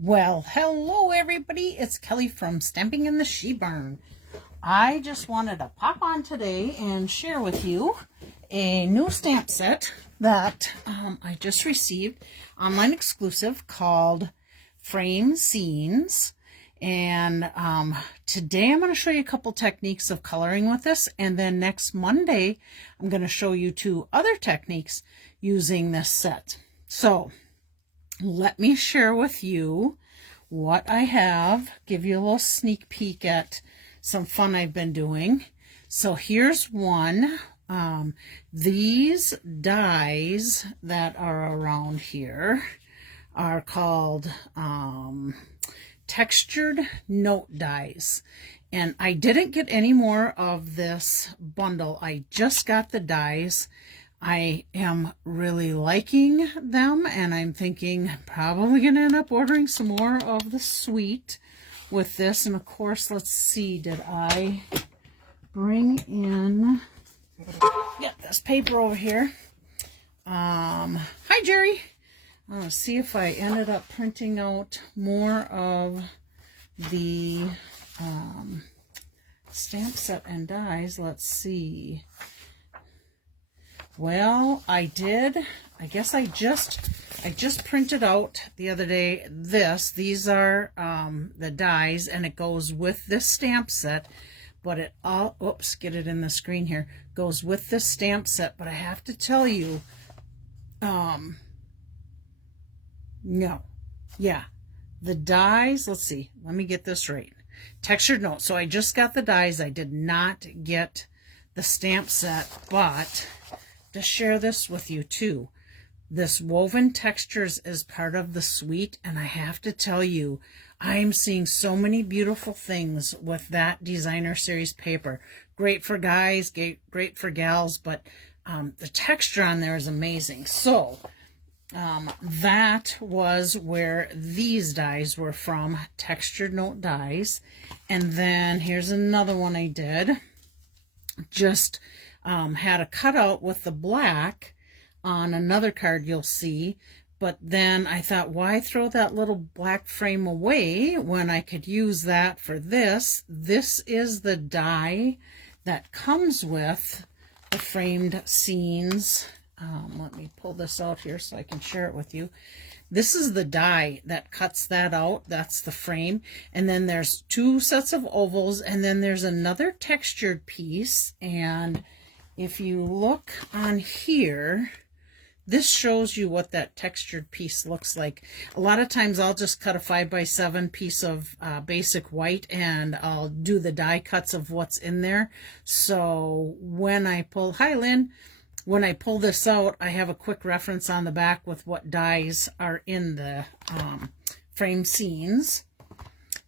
Well, hello everybody. It's Kelly from Stamping in the She Barn. I just wanted to pop on today and share with you a new stamp set that I just received, online exclusive, called Frame Scenes. And today I'm going to show you a couple techniques of coloring with this, and then next Monday I'm going to show you 2 other techniques using this set. So let me share with you what I have, give you a little sneak peek at some fun I've been doing. So here's one. These dies that are around here are called textured note dies. And I didn't get any more of this bundle. I just got the dies. I am really liking them, and I'm thinking I'm probably going to end up ordering some more of the suite with this. And of course, let's see, did I bring in, get this paper over here. Hi, Jerry. Let's see if I ended up printing out more of the stamp set and dies. Let's see. Well, I did. I guess I just printed out the other day these are the dies, and it goes with this stamp set, but it all, oops, get it in the screen here, goes with this stamp set. But I have to tell you, no, yeah, the dies, let's see, let me get this right. Textured note. So I just got the dies. I did not get the stamp set, but to share this with you too, this woven textures is part of the suite, and I have to tell you, I'm seeing so many beautiful things with that designer series paper. Great for guys, great for gals, but the texture on there is amazing. So that was where these dies were from, textured note dies. And then here's another one I did. Just had a cutout with the black on another card you'll see, but then I thought, why throw that little black frame away when I could use that for this? This is the die that comes with the framed scenes. Let me pull this out here so I can share it with you. This is the die that cuts that out. That's the frame. And then there's 2 sets of ovals, and then there's another textured piece. And if you look on here, this shows you what that textured piece looks like. A lot of times I'll just cut a 5x7 piece of basic white, and I'll do the die cuts of what's in there. So when I pull, hi Lynn, when I pull this out, I have a quick reference on the back with what dies are in the frame scenes.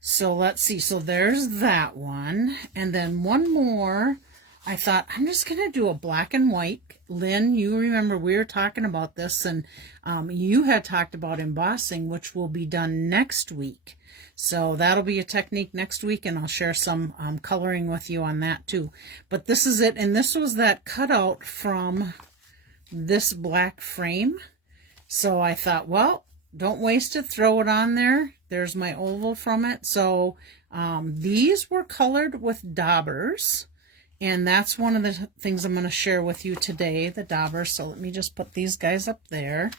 So let's see. So there's that one. And then one more. I thought, I'm just going to do a black and white. Lynn, you remember we were talking about this, and you had talked about embossing, which will be done next week. So that'll be a technique next week, and I'll share some coloring with you on that too. But this is it, and this was that cutout from this black frame. So I thought, well, don't waste it, throw it on there. There's my oval from it. So these were colored with daubers. And that's one of the things I'm going to share with you today, the daubers. So let me just put these guys up there.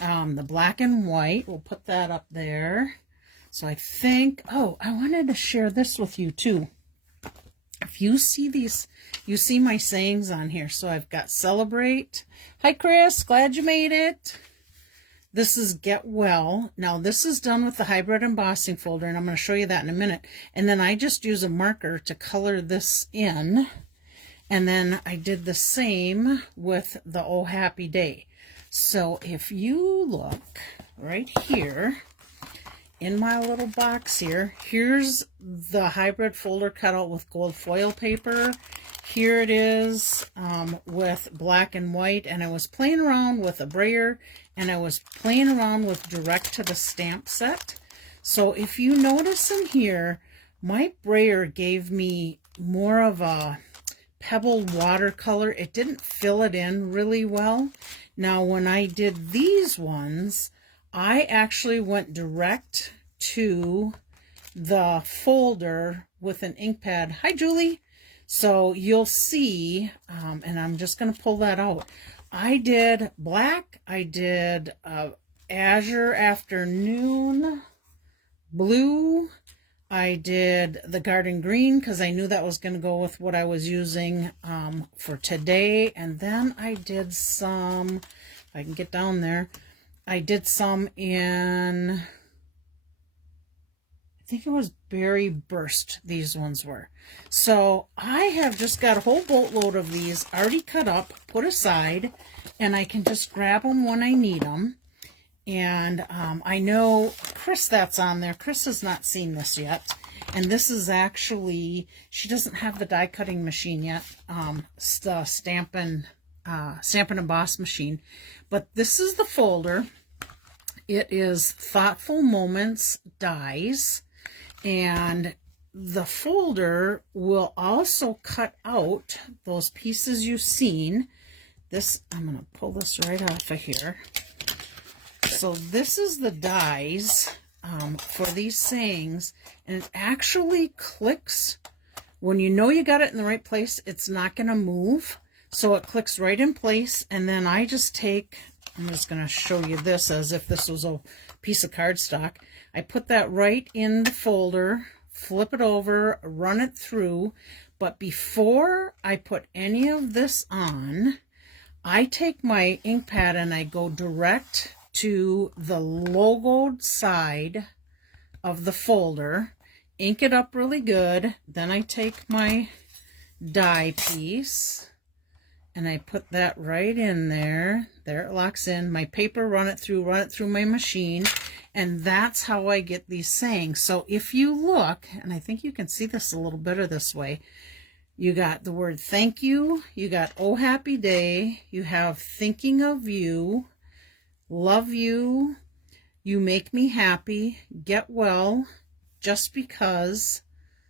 The black and white, we'll put that up there. So I think, oh, I wanted to share this with you too. If you see these, you see my sayings on here. So I've got celebrate. Hi, Chris, glad you made it. This is get well. Now this is done with the hybrid embossing folder, and I'm going to show you that in a minute. And then I just use a marker to color this in. And then I did the same with the Oh Happy Day. So if you look right here in my little box here, here's the hybrid folder cutout with gold foil paper. Here it is with black and white, and I was playing around with a brayer, and I was playing around with direct to the stamp set. So if you notice in here, my brayer gave me more of a pebbled watercolor. It didn't fill it in really well. Now when I did these ones, I actually went direct to the folder with an ink pad. Hi, Julie. So you'll see, and I'm just going to pull that out. I did black, I did Azure Afternoon, blue, I did the garden green because I knew that was going to go with what I was using for today. And then I did some, if I can get down there, I did some in, I think it was Berry Burst, these ones were. So I have just got a whole boatload of these already cut up, put aside, and I can just grab them when I need them. And I know Chris that's on there. Chris has not seen this yet. And this is actually, she doesn't have the die cutting machine yet. It's the Stampin' Emboss machine. But this is the folder. It is Thoughtful Moments Dies. And the folder will also cut out those pieces you've seen. This, I'm going to pull this right off of here. So this is the dies for these sayings, and it actually clicks. When you know you got it in the right place, it's not going to move. So it clicks right in place, and then I just take, I'm just going to show you this as if this was a piece of cardstock. I put that right in the folder, flip it over, run it through, but before I put any of this on, I take my ink pad and I go direct to the logoed side of the folder, ink it up really good, then I take my die piece and I put that right in there. There it locks in. My paper, run it through my machine, and that's how I get these sayings. So if you look, and I think you can see this a little better this way, you got the word thank you, you got oh happy day, you have thinking of you, love you, you make me happy, get well, just because,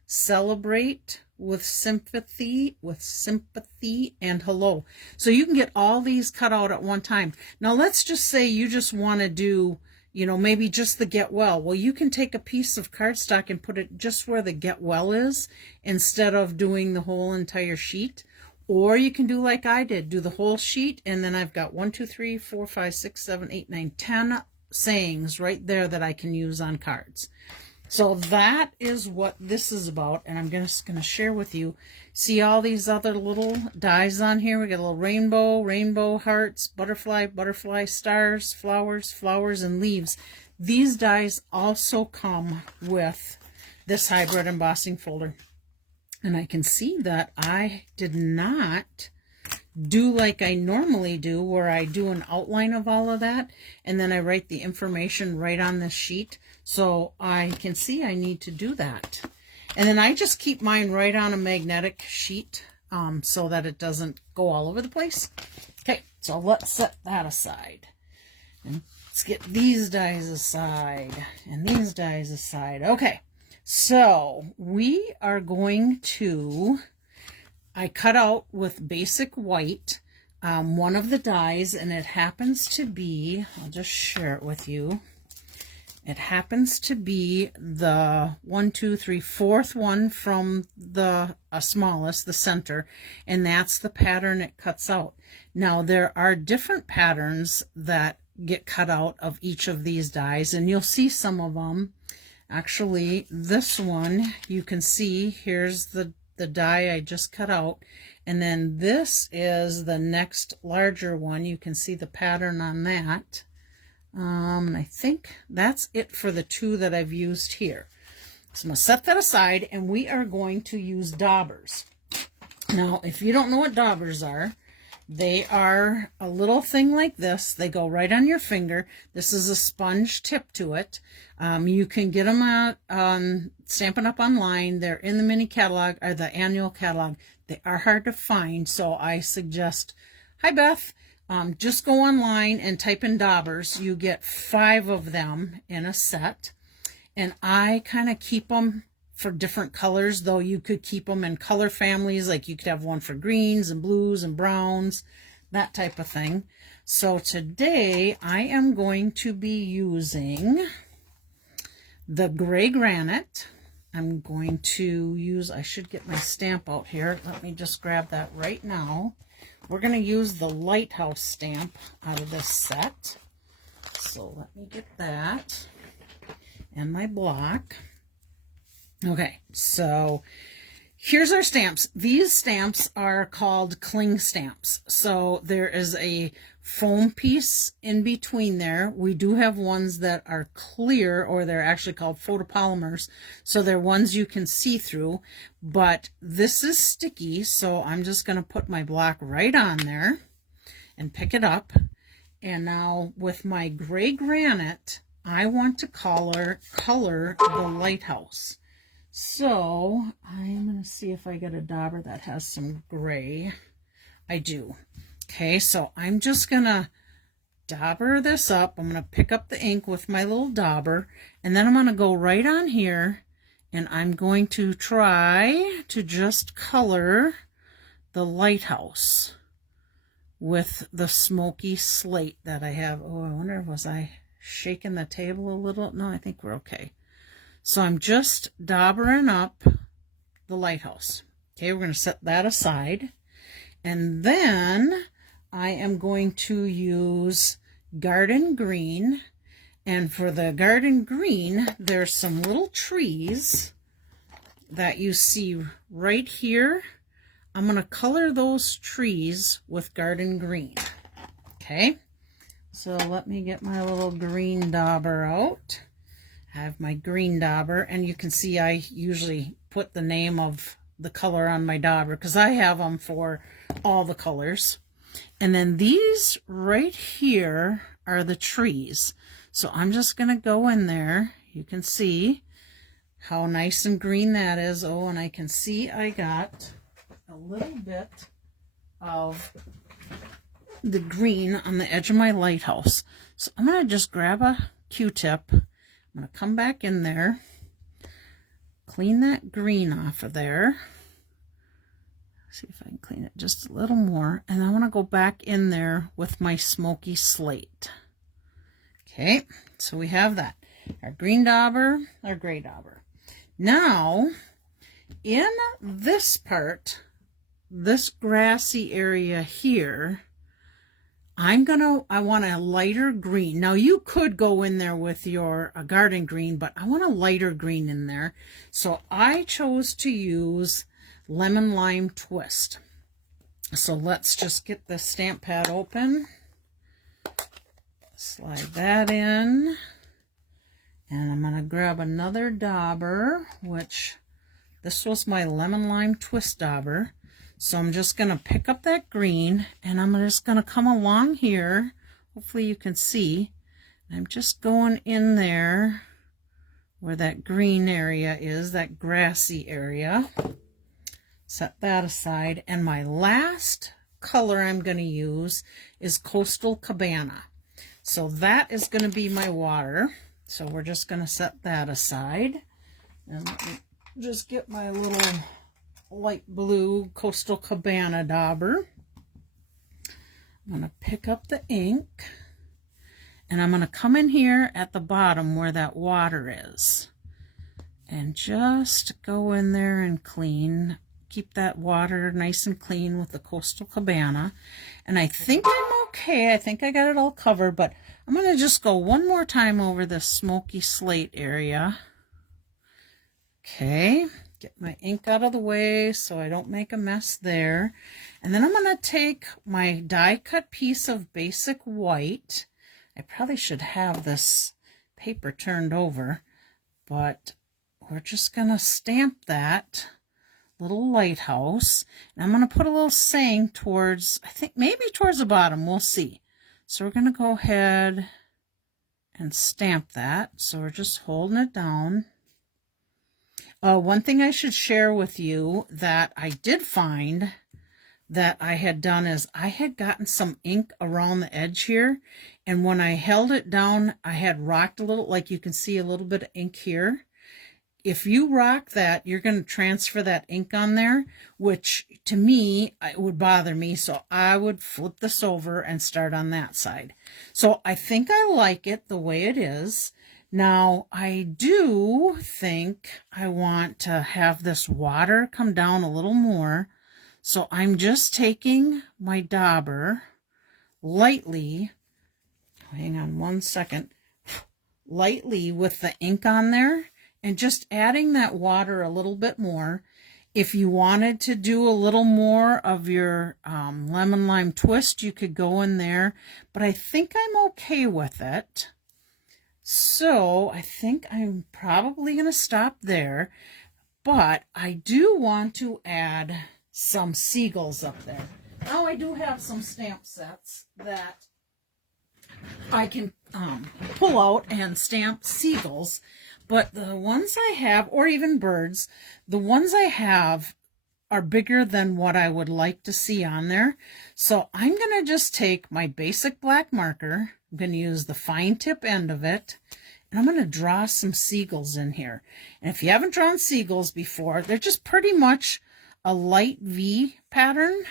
celebrate, with sympathy, and hello. So you can get all these cut out at one time. Now let's just say you just want to do, you know, maybe just the get well. Well, you can take a piece of cardstock and put it just where the get well is instead of doing the whole entire sheet. Or you can do like I did, do the whole sheet, and then I've got 1, 2, 3, 4, 5, 6, 7, 8, 9, 10 sayings right there that I can use on cards. So that is what this is about, and I'm just going to share with you. See all these other little dies on here? We got a little rainbow, rainbow, hearts, butterfly, butterfly, stars, flowers, flowers, and leaves. These dies also come with this hybrid embossing folder. And I can see that I did not do like I normally do, where I do an outline of all of that, and then I write the information right on this sheet. So I can see I need to do that. And then I just keep mine right on a magnetic sheet so that it doesn't go all over the place. Okay, so let's set that aside. And let's get these dies aside and these dies aside. Okay, so we are going to, I cut out with basic white one of the dies, and it happens to be, I'll just share it with you. It happens to be the 1, 2, 3, 4th one from the smallest, the center, and that's the pattern it cuts out. Now, there are different patterns that get cut out of each of these dies, and you'll see some of them. Actually, this one, you can see, here's the die I just cut out, and then this is the next larger one. You can see the pattern on that. I think that's it for the two that I've used here. So I'm going to set that aside, and we are going to use daubers. Now, if you don't know what daubers are, they are a little thing like this. They go right on your finger. This is a sponge tip to it. You can get them out on Stampin' Up! Online. They're in the mini catalog or the annual catalog. They are hard to find, so I suggest, hi Beth, just go online and type in daubers. You get 5 of them in a set, and I kind of keep them for different colors, though you could keep them in color families, like you could have one for greens and blues and browns, that type of thing. So today I am going to be using the gray granite. I'm going to use, I should get my stamp out here. Let me just grab that right now. We're going to use the Lighthouse stamp out of this set. So let me get that and my block. Okay, so here's our stamps. These stamps are called cling stamps. So there is a foam piece in between there. We do have ones that are clear, or they're actually called photopolymers. So they're ones you can see through, but this is sticky. So I'm just going to put my block right on there and pick it up. And now with my gray granite, I want to color the lighthouse. So I'm going to see if I get a dauber that has some gray. I do. Okay, so I'm just going to dauber this up. I'm going to pick up the ink with my little dauber, and then I'm going to go right on here, and I'm going to try to just color the lighthouse with the smoky slate that I have. Oh, I wonder, was I shaking the table a little? No, I think we're okay. So I'm just daubering up the lighthouse. Okay, we're going to set that aside. And then I am going to use garden green. And for the garden green, there's some little trees that you see right here. I'm going to color those trees with garden green. Okay, so let me get my little green dauber out. I have my green dauber, and you can see I usually put the name of the color on my dauber because I have them for all the colors. And then these right here are the trees. So I'm just going to go in there. You can see how nice and green that is. Oh, and I can see I got a little bit of the green on the edge of my lighthouse. So I'm going to just grab a Q-tip. I'm going to come back in there, clean that green off of there. See if I can clean it just a little more. And I want to go back in there with my smoky slate. Okay, so we have that. Our green dauber, our gray dauber. Now, in this part, this grassy area here, I want a lighter green. Now you could go in there with your garden green, but I want a lighter green in there. So I chose to use Lemon Lime Twist. So let's just get the stamp pad open. Slide that in. And I'm going to grab another dauber, which this was my Lemon Lime Twist dauber. So I'm just going to pick up that green, and I'm just going to come along here. Hopefully you can see. I'm just going in there where that green area is, that grassy area. Set that aside. And my last color I'm going to use is Coastal Cabana. So that is going to be my water. So we're just going to set that aside. And let me just get my little light blue Coastal Cabana dauber. I'm going to pick up the ink, and I'm going to come in here at the bottom where that water is and just go in there and clean. Keep that water nice and clean with the Coastal Cabana. And I think I'm okay. I think I got it all covered, but I'm going to just go one more time over this smoky slate area. Okay. Get my ink out of the way so I don't make a mess there. And then I'm going to take my die cut piece of basic white. I probably should have this paper turned over, but we're just going to stamp that little lighthouse. And I'm going to put a little saying towards, I think maybe towards the bottom. We'll see. So we're going to go ahead and stamp that. So we're just holding it down. One thing I should share with you that I did find that I had done is I had gotten some ink around the edge here, and when I held it down, I had rocked a little, like you can see a little bit of ink here. If you rock that, you're going to transfer that ink on there, which to me, it would bother me, so I would flip this over and start on that side. So I think I like it the way it is. Now, I do think I want to have this water come down a little more. So I'm just taking my dauber lightly, hang on one second, lightly with the ink on there and just adding that water a little bit more. If you wanted to do a little more of your lemon lime twist, you could go in there, but I think I'm okay with it. So I think I'm probably going to stop there, but I do want to add some seagulls up there. Now I do have some stamp sets that I can pull out and stamp seagulls, but the ones I have, or even birds, the ones I have are bigger than what I would like to see on there. So I'm going to just take my basic black marker. I'm going to use the fine tip end of it, and I'm going to draw some seagulls in here. And if you haven't drawn seagulls before, they're just pretty much a light V pattern,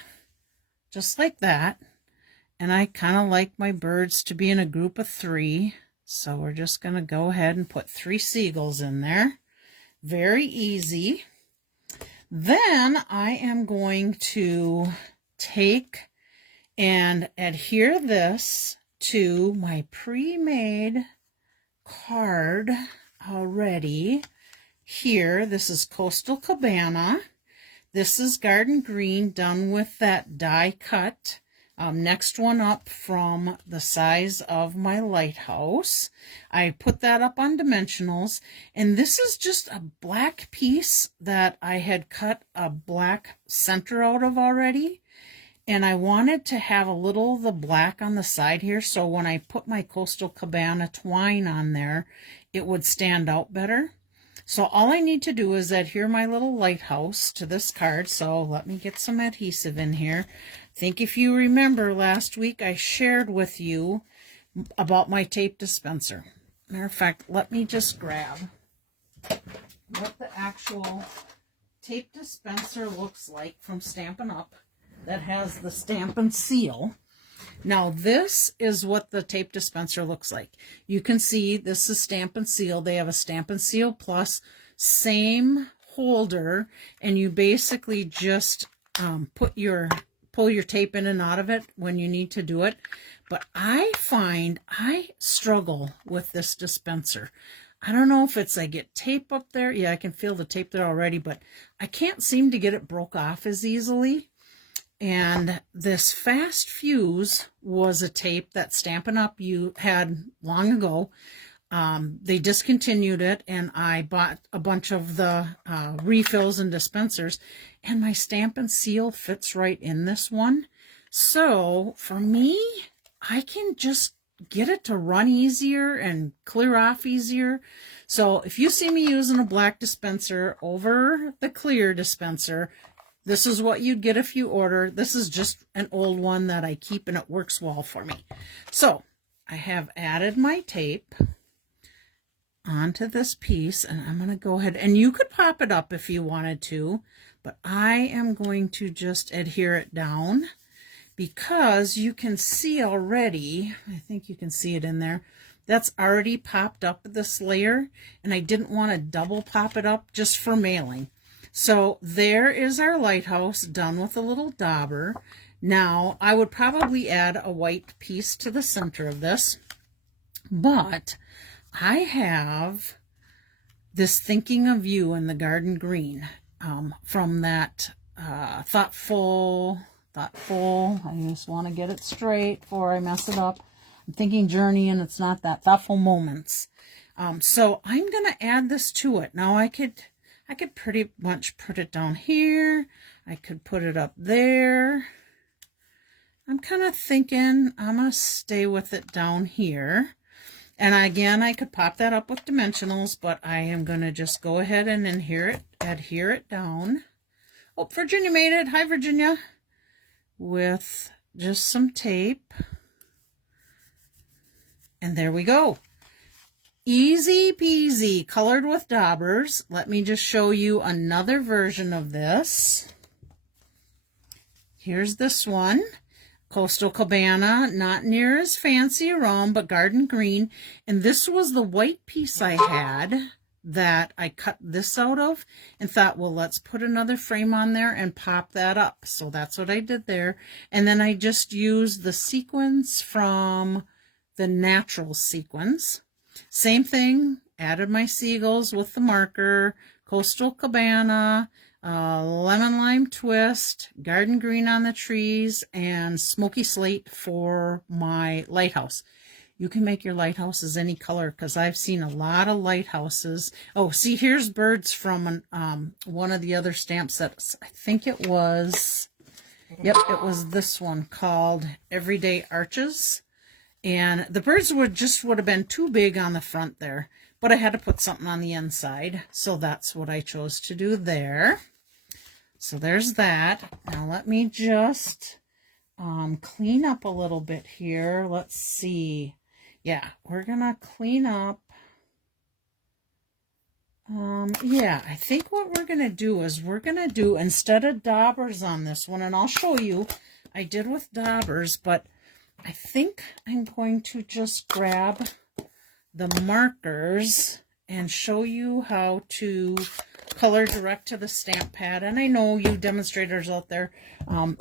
just like that. And I kind of like my birds to be in a group of 3. So we're just going to go ahead and put 3 seagulls in there. Very easy. Then I am going to take and adhere this to my pre-made card already. Here, this is Coastal Cabana. This is Garden Green done with that die cut. Next one up from the size of my lighthouse. I put that up on dimensionals, and this is just a black piece that I had cut a black center out of already, and I wanted to have a little of the black on the side here, so when I put my Coastal Cabana twine on there, it would stand out better. So all I need to do is adhere my little lighthouse to this card. So let me get some adhesive in here. I think if you remember last week, I shared with you about my tape dispenser. Matter of fact, let me just grab what the actual tape dispenser looks like from Stampin' Up! That has the stamp and seal. Now this is what the tape dispenser looks like. You can see this is Stamp and Seal. They have a Stamp and Seal Plus, same holder, and you basically just pull your tape in and out of it when you need to do it. But I find I struggle with this dispenser. I don't know if it's I get tape up there. Yeah, I can feel the tape there already, but I can't seem to get it broke off as easily. And this Fast Fuse was a tape that Stampin' Up! You had long ago. They discontinued it, and I bought a bunch of the refills and dispensers, and my Stamp and Seal fits right in this one. So for me, I can just get it to run easier and clear off easier. So if you see me using a black dispenser over the clear dispenser, this is what you'd get if you order. This is just an old one that I keep, and it works well for me. So I have added my tape onto this piece, and I'm going to go ahead, and you could pop it up if you wanted to, but I am going to just adhere it down because you can see already, I think you can see it in there, that's already popped up this layer, and I didn't want to double pop it up just for mailing. So there is our lighthouse done with a little dauber. Now, I would probably add a white piece to the center of this, but I have this Thinking of You in the Garden Green from that thoughtful, I just want to get it straight before I mess it up. I'm thinking Journey, and it's not that, Thoughtful Moments. So I'm going to add this to it. Now I could pretty much put it down here. I could put it up there. I'm kind of thinking I'm going to stay with it down here. And again, I could pop that up with dimensionals, but I am going to just go ahead and adhere it down. Oh, Virginia made it. Hi, Virginia. With just some tape. And there we go. Easy peasy, colored with daubers. Let me just show you another version of this. Here's this one. Coastal Cabana, not near as fancy around, but garden green. And this was the white piece I had that I cut this out of and thought, well, let's put another frame on there and pop that up. So that's what I did there. And then I just used the sequins from the natural sequins. Same thing, added my seagulls with the marker, Coastal Cabana, lemon lime twist, garden green on the trees, and smoky slate for my lighthouse. You can make your lighthouses any color because I've seen a lot of lighthouses. Oh, see, here's birds from one of the other stamp sets. I think it was, yep, it was this one called Everyday Arches. And the birds would have been too big on the front there, but I had to put something on the inside. So that's what I chose to do there. So there's that. Now let me just clean up a little bit here. Let's see. Yeah, we're going to clean up. Yeah, I think what we're going to do is we're going to do, instead of daubers on this one, and I'll show you, I did with daubers, but I think I'm going to just grab the markers and show you how to color direct to the stamp pad. And I know you demonstrators out there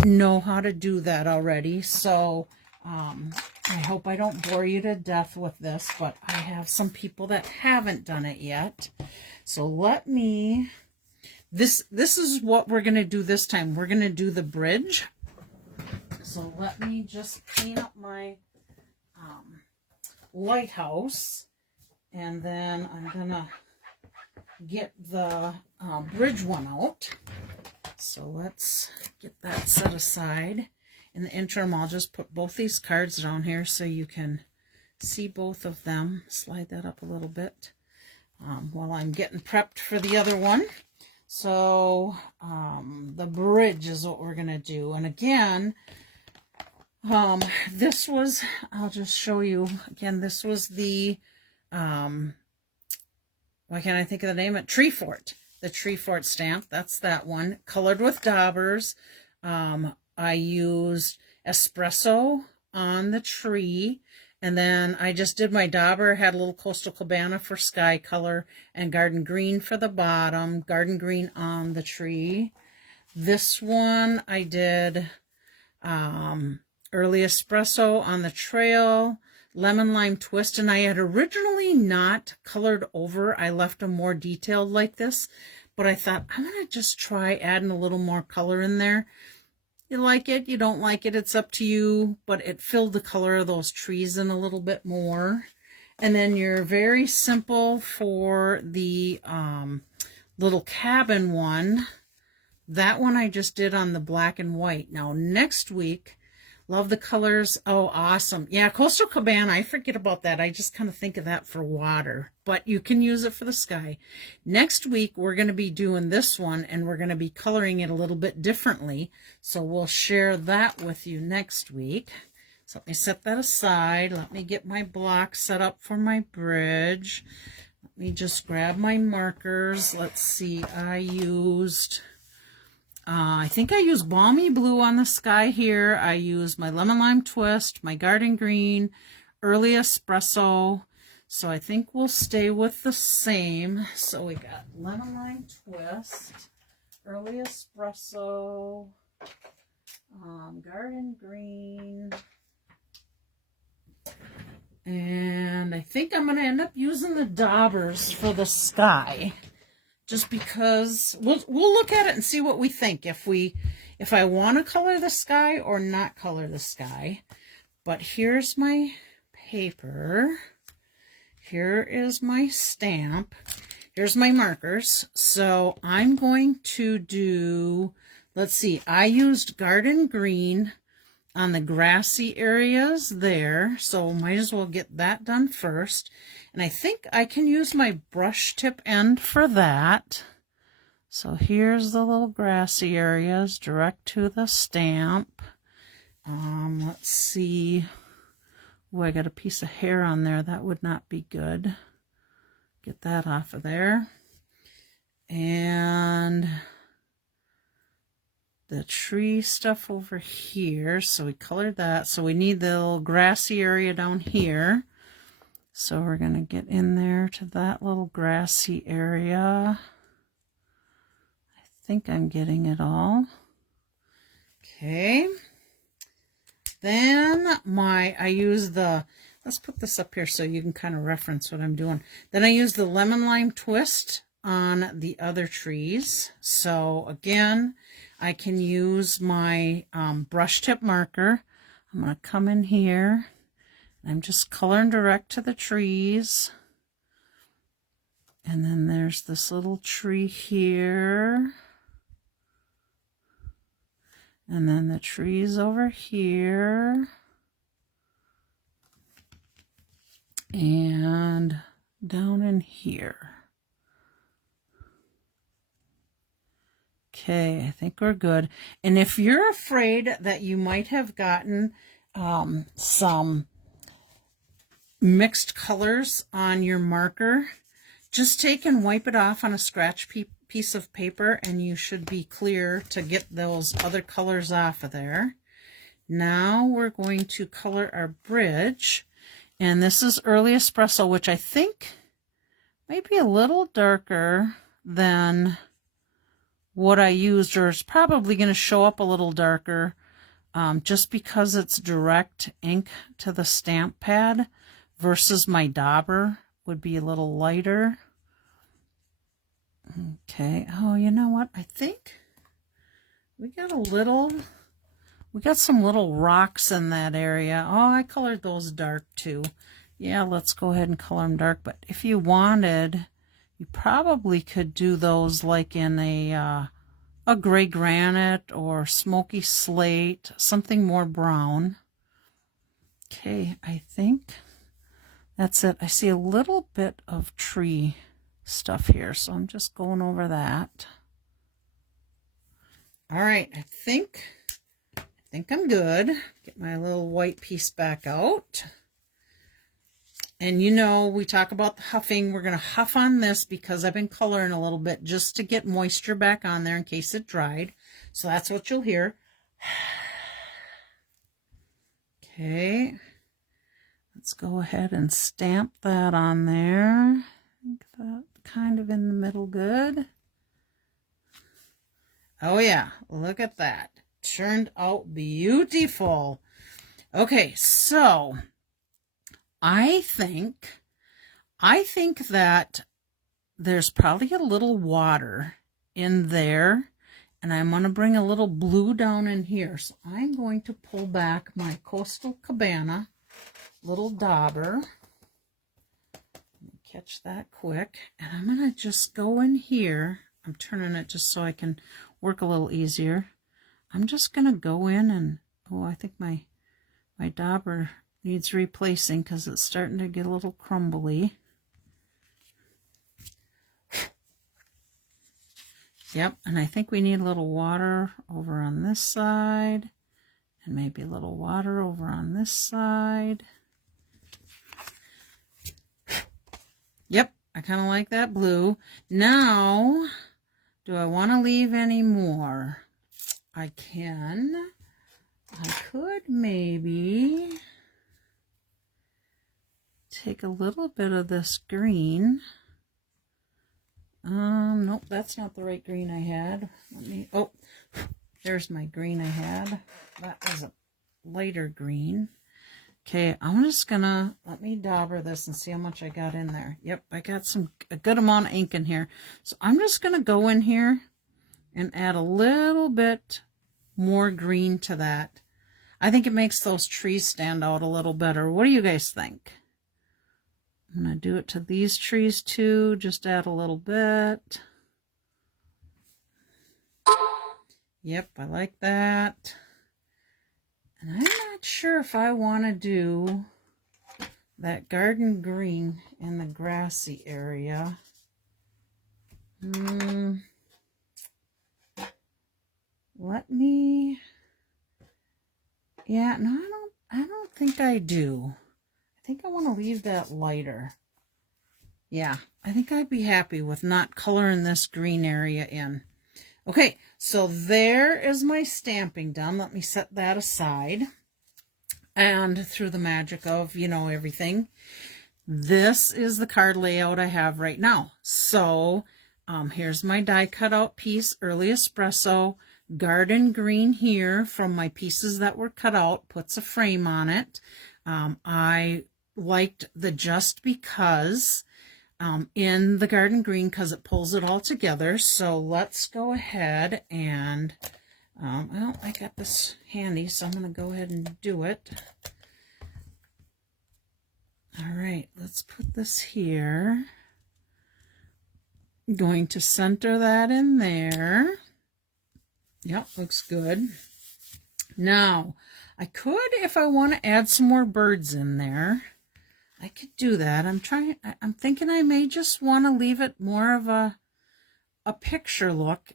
know how to do that already. So I hope I don't bore you to death with this, but I have some people that haven't done it yet. So let me, this is what we're going to do this time. We're going to do the bridge. So let me just clean up my lighthouse, and then I'm going to get the bridge one out. So let's get that set aside. In the interim, I'll just put both these cards down here so you can see both of them. Slide that up a little bit while I'm getting prepped for the other one. So the bridge is what we're going to do. And again, this was, I'll just show you again, this was the, why can't I think of the name? Tree Fort. The Tree Fort stamp. That's that one. Colored with daubers. I used espresso on the tree, and then I just did my dauber, had a little Coastal Cabana for sky color, and garden green for the bottom, garden green on the tree. This one I did early espresso on the trail, lemon lime twist, and I had originally not colored over. I left them more detailed like this, but I thought I'm going to just try adding a little more color in there. You like it, you don't like it, it's up to you, but it filled the color of those trees in a little bit more. And then your very simple for the little cabin one, that one I just did on the black and white. Now next week, love the colors. Oh, awesome. Yeah, Coastal Cabana, I forget about that. I just kind of think of that for water, but you can use it for the sky. Next week, we're going to be doing this one, and we're going to be coloring it a little bit differently. So we'll share that with you next week. So let me set that aside. Let me get my block set up for my bridge. Let me just grab my markers. Let's see, I used... I think I used Balmy Blue on the sky here. I used my Lemon Lime Twist, my Garden Green, Early Espresso. So I think we'll stay with the same. So we got Lemon Lime Twist, Early Espresso, Garden Green. And I think I'm going to end up using the daubers for the sky. Just because we'll look at it and see what we think. If I want to color the sky or not color the sky. But here's my paper. Here is my stamp. Here's my markers. So I'm going to do, let's see, I used garden green on the grassy areas there. So might as well get that done first. And I think I can use my brush tip end for that. So here's the little grassy areas direct to the stamp. Let's see. Oh, I got a piece of hair on there. That would not be good. Get that off of there. And the tree stuff over here. So we colored that. So we need the little grassy area down here. So we're going to get in there to that little grassy area. I think I'm getting it all. Okay. Then I use the, let's put this up here so you can kind of reference what I'm doing. Then I use the lemon lime twist on the other trees. So again, I can use my brush tip marker. I'm going to come in here. I'm just coloring direct to the trees. And then there's this little tree here. And then the trees over here. And down in here. Okay, I think we're good. And if you're afraid that you might have gotten some mixed colors on your marker, just take and wipe it off on a scratch piece of paper and you should be clear to get those other colors off of there. Now we're going to color our bridge, and this is Early Espresso, which I think might be a little darker than what I used, or it's probably going to show up a little darker just because it's direct ink to the stamp pad versus my dauber would be a little lighter. Okay, oh, you know what? I think we got some little rocks in that area. Oh, I colored those dark too. Yeah, let's go ahead and color them dark. But if you wanted, you probably could do those like in a gray granite or smoky slate, something more brown. Okay, I think that's it. I see a little bit of tree stuff here, so I'm just going over that. All right, I think I'm good. Get my little white piece back out. And you know, we talk about the huffing. We're going to huff on this because I've been coloring a little bit just to get moisture back on there in case it dried. So that's what you'll hear. Okay. Let's go ahead and stamp that on there. I think that kind of in the middle good. Oh yeah, look at that. Turned out beautiful. Okay, so I think that there's probably a little water in there, and I'm going to bring a little blue down in here. So I'm going to pull back my Coastal Cabana little dauber. Catch that quick, and I'm going to just go in here. I'm turning it just so I can work a little easier. I'm just going to go in and, oh, I think my dauber needs replacing because it's starting to get a little crumbly. Yep, and I think we need a little water over on this side, and maybe a little water over on this side. Yep, I kind of like that blue. Now, do I want to leave any more? I could maybe take a little bit of this green. Nope, that's not the right green I had. Oh, there's my green I had. That was a lighter green. Okay, I'm just gonna, let me dauber this and see how much I got in there. Yep, I got a good amount of ink in here. So I'm just gonna go in here and add a little bit more green to that. I think it makes those trees stand out a little better. What do you guys think? I'm gonna do it to these trees too, just add a little bit. Yep, I like that. And I'm not sure if I want to do that garden green in the grassy area. Yeah, no, I don't think I do. I think I want to leave that lighter. Yeah, I think I'd be happy with not coloring this green area in. Okay, so there is my stamping done. Let me set that aside. And through the magic of, you know, everything, this is the card layout I have right now. So here's my die cutout piece, Early Espresso, garden green here from my pieces that were cut out, puts a frame on it. I liked the Just Because in the garden green because it pulls it all together. So let's go ahead and, well, I got this handy, so I'm going to go ahead and do it. All right, let's put this here. I'm going to center that in there. Yep, looks good. Now, I could, if I want to add some more birds in there, I could do that. I'm thinking I may just want to leave it more of a picture look.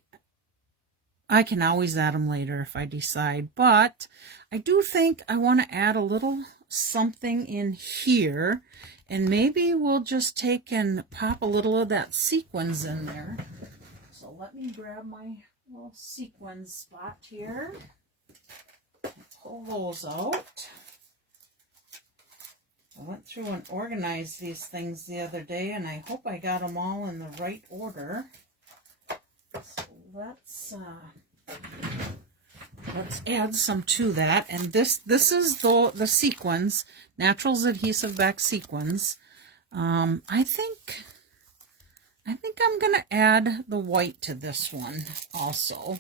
I can always add them later if I decide, but I do think I want to add a little something in here, and maybe we'll just take and pop a little of that sequins in there. So let me grab my little sequins spot here and pull those out. I went through and organized these things the other day, and I hope I got them all in the right order. So let's add some to that. And this is the sequins, Naturals Adhesive Back sequins. I think I'm gonna add the white to this one also.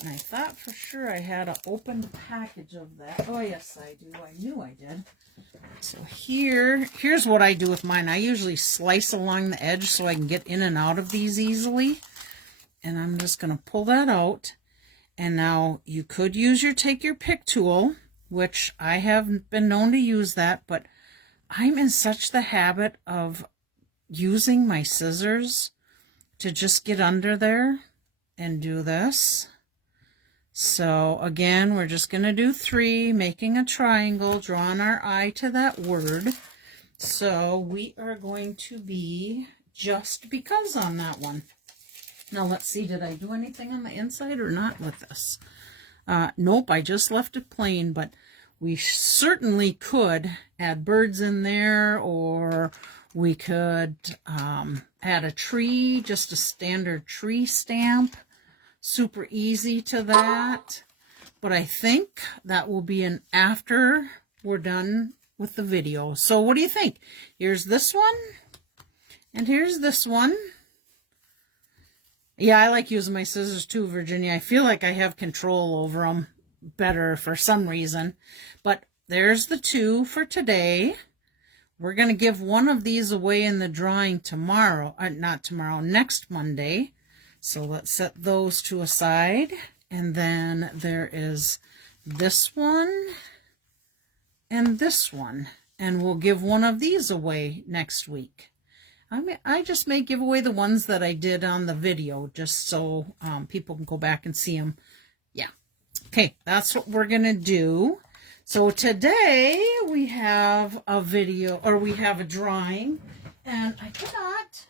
And I thought for sure I had an opened package of that. Oh yes, I do. I knew I did. So here's what I do with mine. I usually slice along the edge so I can get in and out of these easily. And I'm just going to pull that out. And now you could use take your pick tool, which I have been known to use that, but I'm in such the habit of using my scissors to just get under there and do this. So again, we're just going to do 3, making a triangle, drawing our eye to that word. So we are going to be Just Because on that one. Now let's see, did I do anything on the inside or not with this? Nope, I just left it plain, but we certainly could add birds in there, or we could add a tree, just a standard tree stamp. Super easy to that. But I think that will be an after we're done with the video. So what do you think? Here's this one, and here's this one. Yeah, I like using my scissors too, Virginia. I feel like I have control over them better for some reason. But there's the 2 for today. We're going to give one of these away in the drawing tomorrow. Not tomorrow, next Monday. So let's set those to aside. And then there is this one and this one. And we'll give one of these away next week. I just may give away the ones that I did on the video, just so people can go back and see them. Yeah. Okay, that's what we're going to do. So today we have a video, or we have a drawing, and I cannot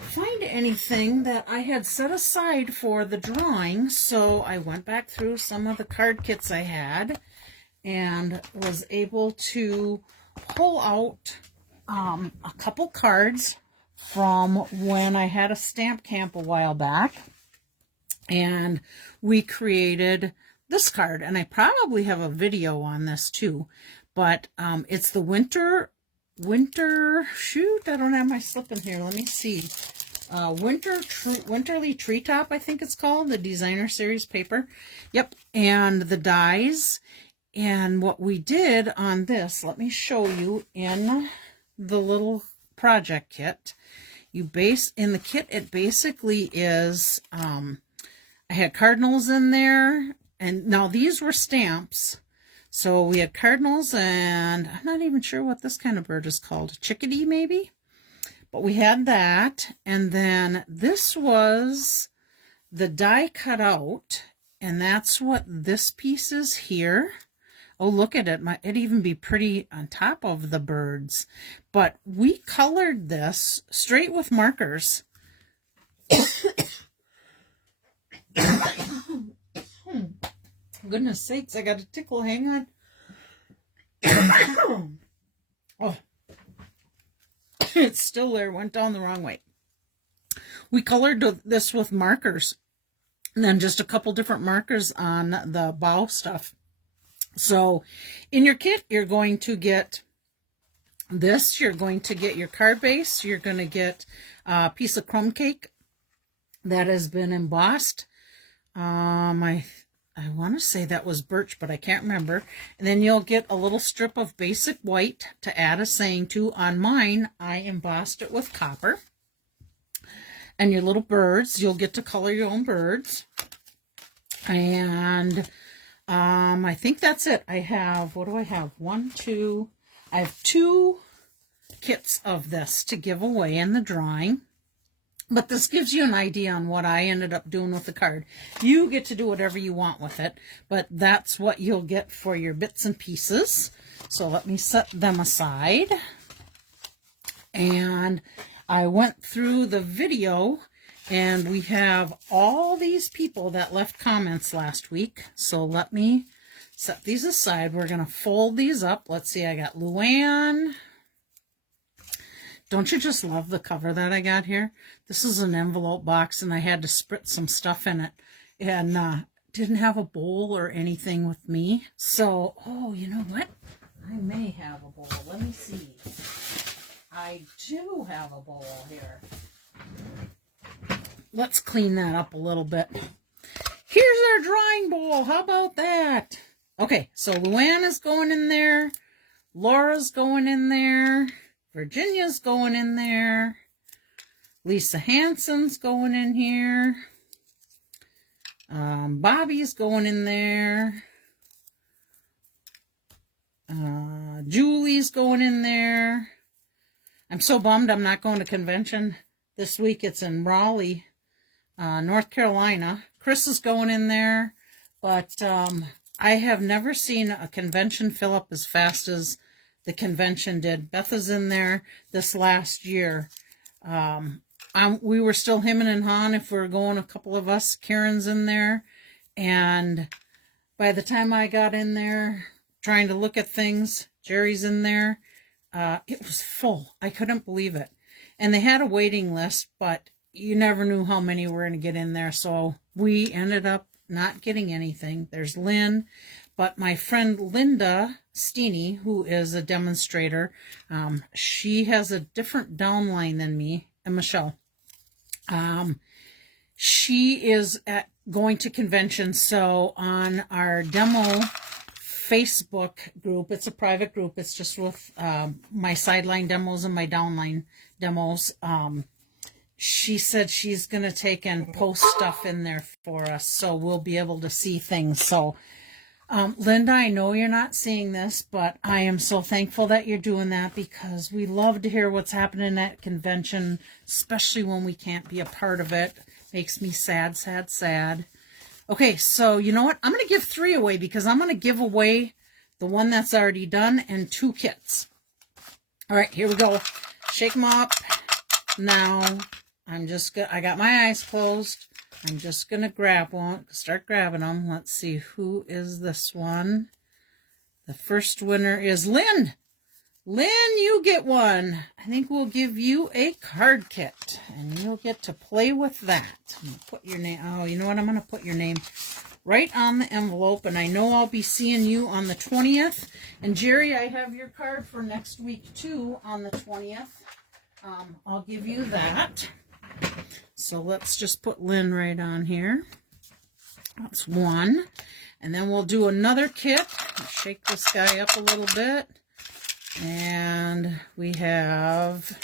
find anything that I had set aside for the drawing, so I went back through some of the card kits I had and was able to pull out a couple cards from when I had a stamp camp a while back, and we created this card, and I probably have a video on this too, but it's the winter, shoot, I don't have my slip in here, let me see, Winterly Treetop, I think it's called, the designer series paper. Yep, and the dies. And what we did on this, let me show you in the little project kit. In the kit, it basically is, I had cardinals in there, and now these were stamps. So we had cardinals, and I'm not even sure what this kind of bird is called, chickadee maybe? But we had that, and then this was the die cut out, and that's what this piece is here. Oh, look at it. It'd even be pretty on top of the birds. But we colored this straight with markers. Goodness sakes, I got a tickle. Hang on. Oh, it's still there. Went down the wrong way. We colored this with markers, and then just a couple different markers on the bow stuff. So in your kit, you're going to get this. You're going to get your card base. You're going to get a piece of crumb cake that has been embossed. I want to say that was birch, but I can't remember. And then you'll get a little strip of basic white to add a saying to. On mine, I embossed it with copper. And your little birds, you'll get to color your own birds. And I think that's it. I have, what do I have? I have 2 kits of this to give away in the drawing. But this gives you an idea on what I ended up doing with the card. You get to do whatever you want with it, but that's what you'll get for your bits and pieces. So let me set them aside. And I went through the video, and we have all these people that left comments last week. So let me set these aside. We're going to fold these up. Let's see, I got Luann. Don't you just love the cover that I got here? This is an envelope box, and I had to spritz some stuff in it, and didn't have a bowl or anything with me. So, oh, you know what? I may have a bowl. Let me see. I do have a bowl here. Let's clean that up a little bit. Here's our drawing bowl. How about that? Okay, so Luann is going in there. Laura's going in there. Virginia's going in there. Lisa Hansen's going in here. Bobby's going in there. Julie's going in there. I'm so bummed I'm not going to convention this week. It's in Raleigh, North Carolina. Chris is going in there. But I have never seen a convention fill up as fast as the convention did. Beth is in there this last year. We were still hemming and hawing if we were going, a couple of us. Karen's in there. And by the time I got in there, trying to look at things, Jerry's in there. It was full. I couldn't believe it. And they had a waiting list, but you never knew how many were going to get in there. So we ended up not getting anything. There's Lynn. But my friend Linda Steeny, who is a demonstrator, she has a different downline than me, and Michelle. She is going to conventions, so on our demo Facebook group, it's a private group, it's just with my sideline demos and my downline demos. She said she's going to take and post stuff in there for us, so we'll be able to see things. So Linda, I know you're not seeing this, but I am so thankful that you're doing that, because we love to hear what's happening at convention, especially when we can't be a part of it. Makes me sad, sad, sad. Okay, so you know what? I'm going to give 3 away, because I'm going to give away the one that's already done and 2 kits. All right, here we go. Shake them up. Now, I got my eyes closed. I'm just going to start grabbing them. Let's see, who is this one? The first winner is Lynn. Lynn, you get one. I think we'll give you a card kit, and you'll get to play with that. I'm going to put your name, oh, you know what? I'm going to put your name right on the envelope, and I know I'll be seeing you on the 20th. And Jerry, I have your card for next week, too, on the 20th. I'll give you that. So let's just put Lynn right on here. That's 1. And then we'll do another kit. Shake this guy up a little bit. And we have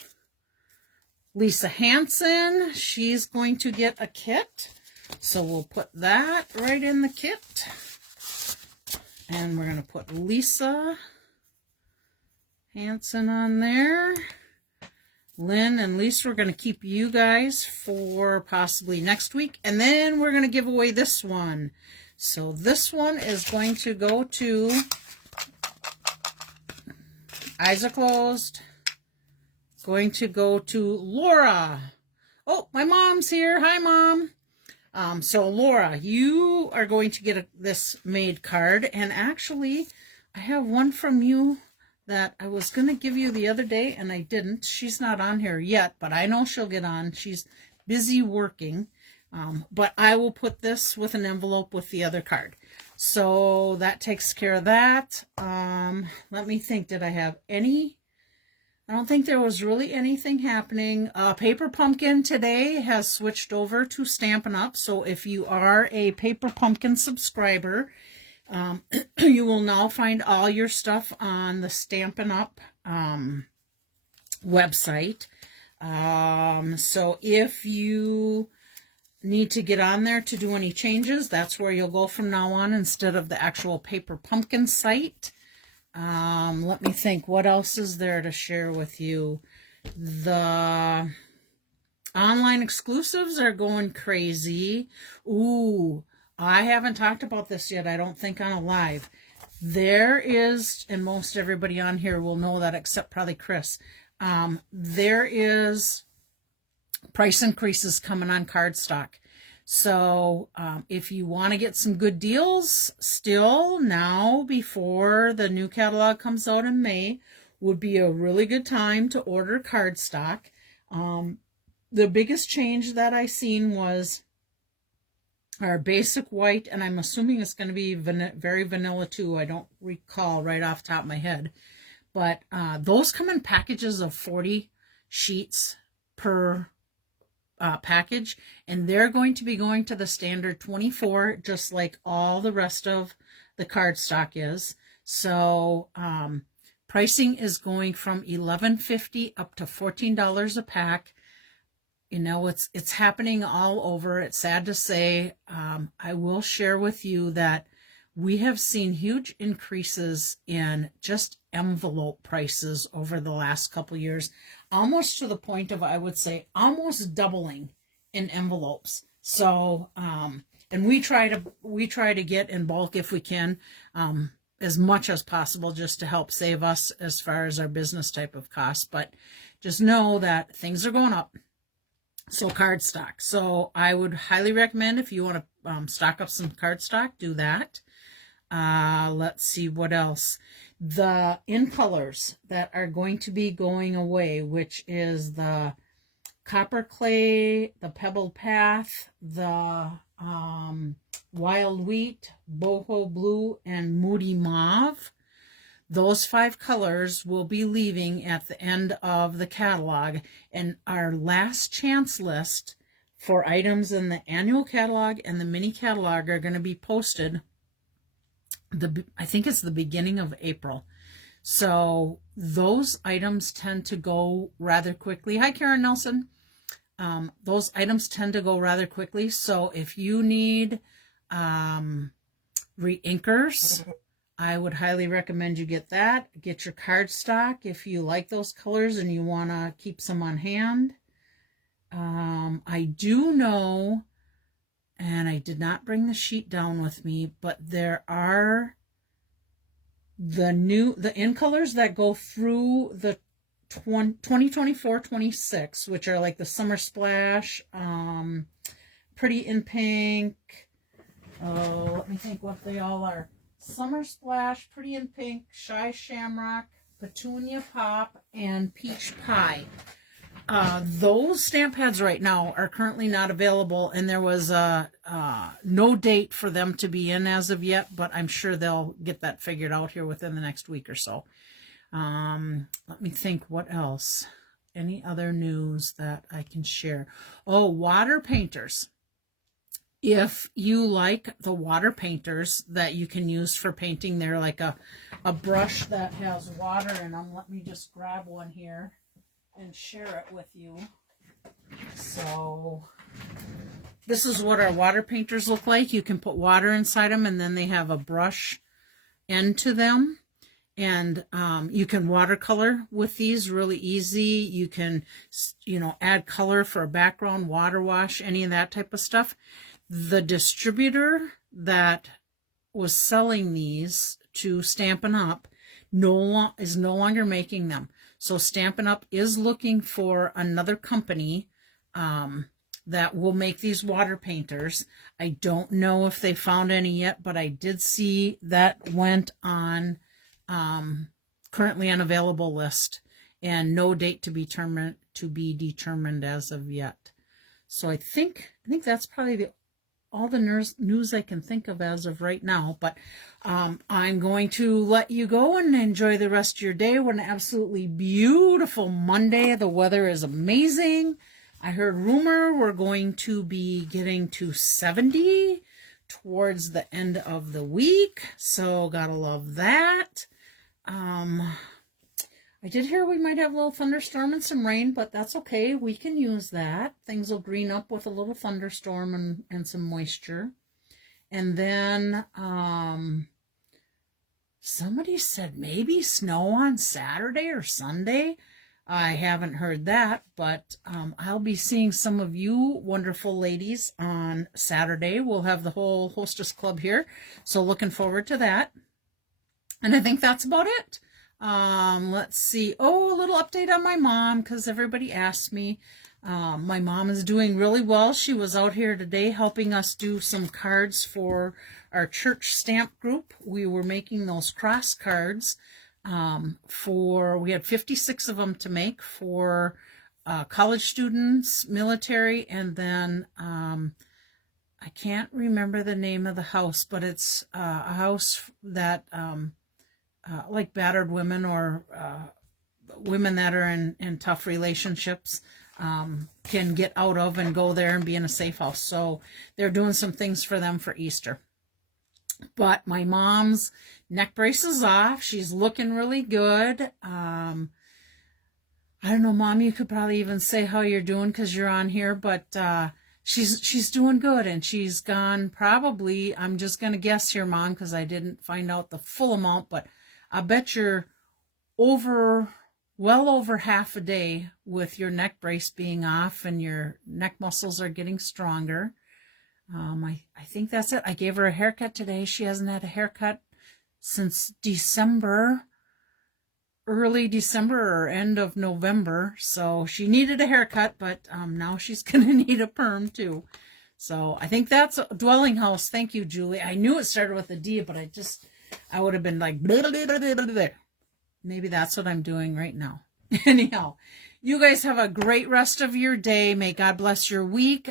Lisa Hansen. She's going to get a kit. So we'll put that right in the kit. And we're going to put Lisa Hansen on there. Lynn and Lisa, we're going to keep you guys for possibly next week. And then we're going to give away this one. So this one is going to go to, eyes are closed, going to go to Laura. Oh, my mom's here. Hi, Mom. So Laura, you are going to get this made card, and actually I have one from you that I was going to give you the other day and I didn't. She's not on here yet, but I know she'll get on. She's busy working, but I will put this with an envelope with the other card. So that takes care of that. Let me think, did I have any? I don't think there was really anything happening. Paper Pumpkin today has switched over to Stampin' Up. So if you are a Paper Pumpkin subscriber, you will now find all your stuff on the Stampin' Up website. So if you need to get on there to do any changes, that's where you'll go from now on instead of the actual Paper Pumpkin site. Let me think, what else is there to share with you? The online exclusives are going crazy. Ooh, I haven't talked about this yet, I don't think, on a live. There is, and most everybody on here will know that except probably Chris, there is price increases coming on cardstock. So if you want to get some good deals still now before the new catalog comes out in May, would be a really good time to order cardstock. The biggest change that I seen was our basic white, and I'm assuming it's going to be very vanilla too. I don't recall right off the top of my head. But those come in packages of 40 sheets per package, and they're going to be going to the standard 24, just like all the rest of the cardstock is. So pricing is going from $11.50 up to $14 a pack. You know, it's happening all over. It's sad to say. I will share with you that we have seen huge increases in just envelope prices over the last couple years, almost to the point of, I would say, almost doubling in envelopes. So, and we try to get in bulk if we can, as much as possible, just to help save us as far as our business type of costs. But just know that things are going up. So cardstock. So I would highly recommend, if you want to stock up some cardstock, do that. Let's see what else. The in colors that are going to be going away, which is the Copper Clay, the Pebbled Path, the Wild Wheat, Boho Blue, and Moody Mauve. Those 5 colors will be leaving at the end of the catalog, and our last chance list for items in the annual catalog and the mini catalog are going to be posted, I think it's the beginning of April. So those items tend to go rather quickly. Hi, Karen Nelson. Those items tend to go rather quickly. So if you need re-inkers, I would highly recommend you get that. Get your cardstock if you like those colors and you want to keep some on hand. I do know, and I did not bring the sheet down with me, but there are the in colors that go through the 2024-26, which are like the Summer Splash, Pretty in Pink. Oh, let me think what they all are. Summer Splash, Pretty in Pink, Shy Shamrock, Petunia Pop, and Peach Pie. Those stamp pads right now are currently not available, and there was no date for them to be in as of yet, but I'm sure they'll get that figured out here within the next week or so. Let me think, what else? Any other news that I can share? Oh, water painters. If you like the water painters that you can use for painting, they're like a brush that has water in them. Let me just grab one here and share it with you. So this is what our water painters look like. You can put water inside them, and then they have a brush end to them. And you can watercolor with these really easy. You can, add color for a background, water wash, any of that type of stuff. The distributor that was selling these to Stampin' Up is no longer making them. So Stampin' Up is looking for another company that will make these water painters. I don't know if they found any yet, but I did see that went on currently unavailable list, and no date to be determined as of yet. So I think that's probably all the news I can think of as of right now. But I'm going to let you go and enjoy the rest of your day. We're an absolutely beautiful Monday. The weather is amazing. I heard rumor we're going to be getting to 70 towards the end of the week. So gotta love that. I did hear we might have a little thunderstorm and some rain, but that's okay. We can use that. Things will green up with a little thunderstorm and some moisture. And then somebody said maybe snow on Saturday or Sunday. I haven't heard that, but I'll be seeing some of you wonderful ladies on Saturday. We'll have the whole hostess club here, so looking forward to that. And I think that's about it. Let's see. Oh, a little update on my mom, because everybody asked me. My mom is doing really well. She was out here today helping us do some cards for our church stamp group. We were making those cross cards. We had 56 of them to make for college students, military, and then I can't remember the name of the house, but it's a house that like battered women or women that are in tough relationships can get out of and go there and be in a safe house. So they're doing some things for them for Easter. But my mom's neck brace is off. She's looking really good. I don't know, Mom, you could probably even say how you're doing because you're on here, but she's doing good, and she's gone probably, I'm just going to guess here, Mom, because I didn't find out the full amount, but I bet you're well over half a day with your neck brace being off and your neck muscles are getting stronger. I think that's it. I gave her a haircut today. She hasn't had a haircut since December, early December or end of November. So she needed a haircut, but now she's going to need a perm too. So I think that's a dwelling house. Thank you, Julie. I knew it started with a D, but I would have been like, blah, blah, blah, blah, blah, blah. Maybe that's what I'm doing right now. Anyhow, you guys have a great rest of your day. May God bless your week.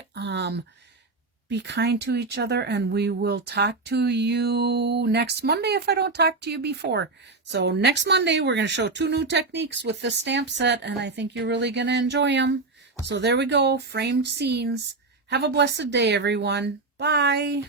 Be kind to each other, and we will talk to you next Monday if I don't talk to you before. So next Monday, we're going to show 2 new techniques with the stamp set, and I think you're really going to enjoy them. So there we go, framed scenes. Have a blessed day, everyone. Bye.